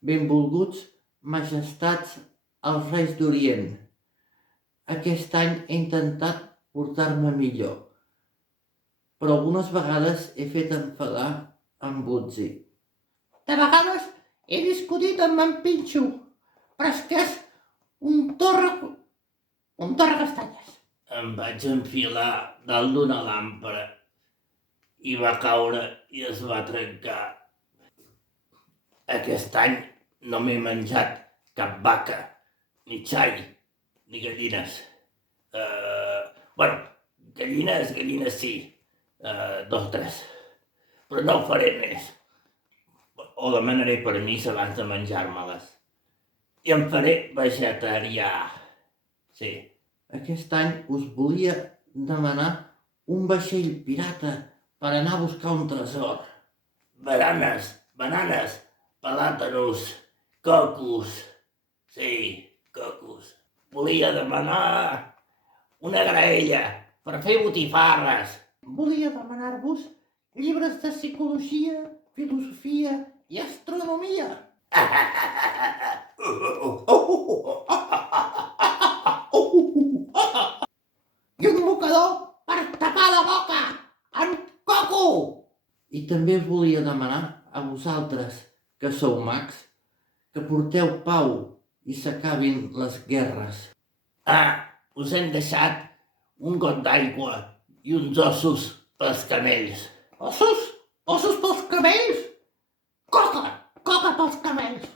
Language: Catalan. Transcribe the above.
Benvolguts majestats els reis d'Orient. Aquest any he intentat portar-me millor, però algunes vegades he fet enfadar en Butzi. De vegades he discutit amb en Pinxo, però és que és un torre castanyes. Em vaig enfilar dalt d'una làmpara i va caure i es va trencar. Aquest any no m'he menjat cap vaca, ni xai, ni gallines. Gallines sí, 2 o 3, però no ho faré més. O demanaré permís abans de menjar-me-les. I em faré vegetarià, sí. Aquest any us volia demanar un vaixell pirata per anar a buscar un tresor. Bananes, plàtanos, cocos. Sí, cocos. Volia demanar una graella per fer botifarres. Volia demanar-vos llibres de psicologia, filosofia i astronomia. I un mocador per tapar la boca, en coco! I també us volia demanar a vosaltres, que sou mags, que porteu pau i s'acabin les guerres. Us hem deixat un got d'aigua i uns ossos pels camells. Ossos? Ossos pels camells? Coca pels camells!